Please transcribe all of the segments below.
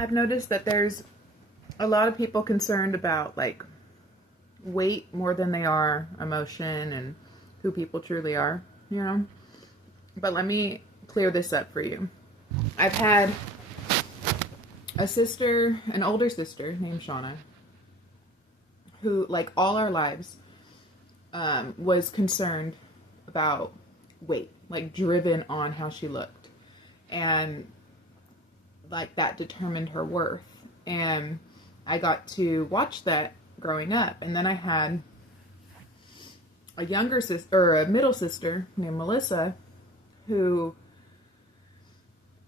I've noticed that there's a lot of people concerned about like weight more than they are emotion and who people truly are, you know? But let me clear this up for you. I've had a sister, an older sister named Shauna, who, like all our lives, was concerned about weight, like driven on how she looked. And like that determined her worth. And I got to watch that growing up. And then I had a younger sister, or a middle sister named Melissa, who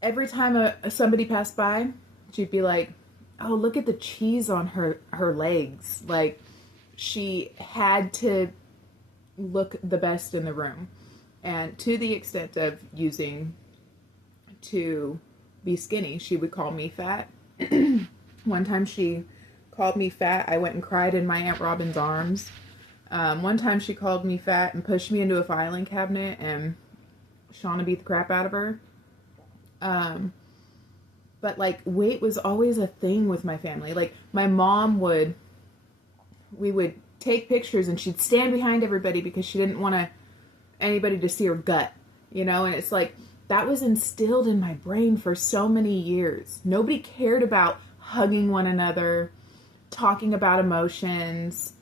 every time somebody passed by, she'd be like, oh, look at the cheese on her legs. Like, she had to look the best in the room. And to the extent of using to be skinny, she would call me fat. One time she called me fat. I went and cried in my Aunt Robin's arms. One time she called me fat and pushed me into a filing cabinet, and Shauna beat the crap out of her. But like weight was always a thing with my family. Like my mom we would take pictures and she'd stand behind everybody because she didn't want anybody to see her gut, you know? And it's like, that was instilled in my brain for so many years. Nobody cared about hugging one another, talking about emotions,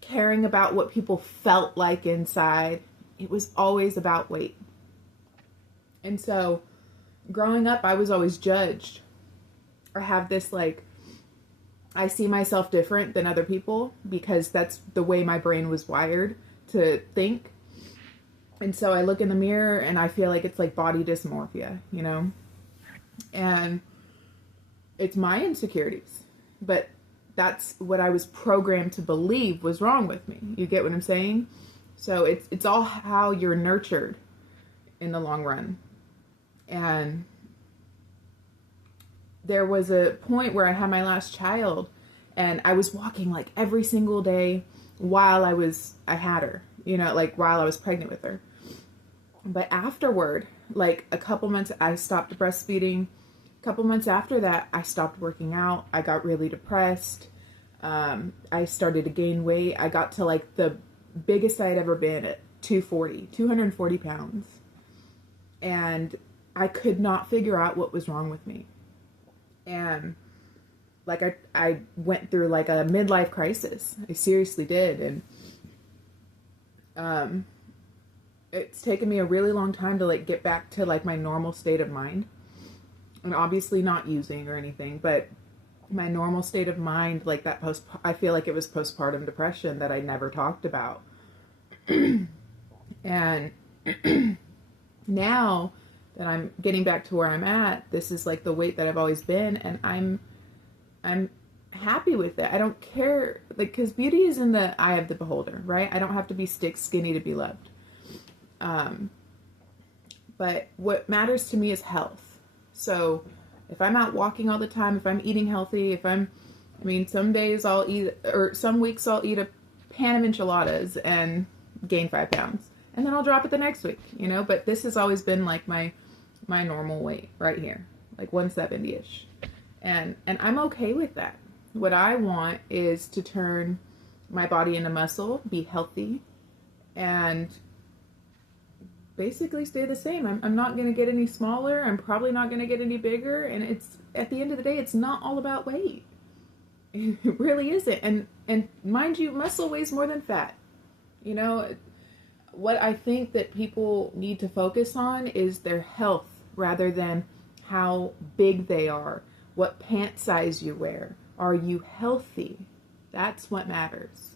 caring about what people felt like inside. It was always about weight. And so growing up, I was always judged. Or have this like, I see myself different than other people because that's the way my brain was wired to think. And so I look in the mirror and I feel like it's like body dysmorphia, you know? And it's my insecurities. But that's what I was programmed to believe was wrong with me. You get what I'm saying? So it's all how you're nurtured in the long run. And there was a point where I had my last child and I was walking like every single day while I had her, you know, like while I was pregnant with her. But afterward, like a couple months, I stopped breastfeeding. A couple months after that, I stopped working out. I got really depressed. I started to gain weight. I got to like the biggest I had ever been at 240 pounds. And I could not figure out what was wrong with me. And like I went through like a midlife crisis. I seriously did. And it's taken me a really long time to like get back to like my normal state of mind. And obviously not using or anything, but my normal state of mind, like that I feel like it was postpartum depression that I never talked about. And now that I'm getting back to where I'm at, this is like the weight that I've always been, and I'm happy with it. I don't care, like, because beauty is in the eye of the beholder, right? I don't have to be stick skinny to be loved. But what matters to me is health. So if I'm out walking all the time, if I'm eating healthy, some days I'll eat, or some weeks I'll eat a pan of enchiladas and gain 5 pounds. And then I'll drop it the next week, you know? But this has always been like my normal weight right here, like 170-ish. And I'm okay with that. What I want is to turn my body into muscle, be healthy, and basically stay the same. I'm not going to get any smaller. I'm probably not going to get any bigger. And it's, at the end of the day, it's not all about weight. It really isn't. And mind you, muscle weighs more than fat. You know, what I think that people need to focus on is their health rather than how big they are, what pant size you wear. Are you healthy? That's what matters.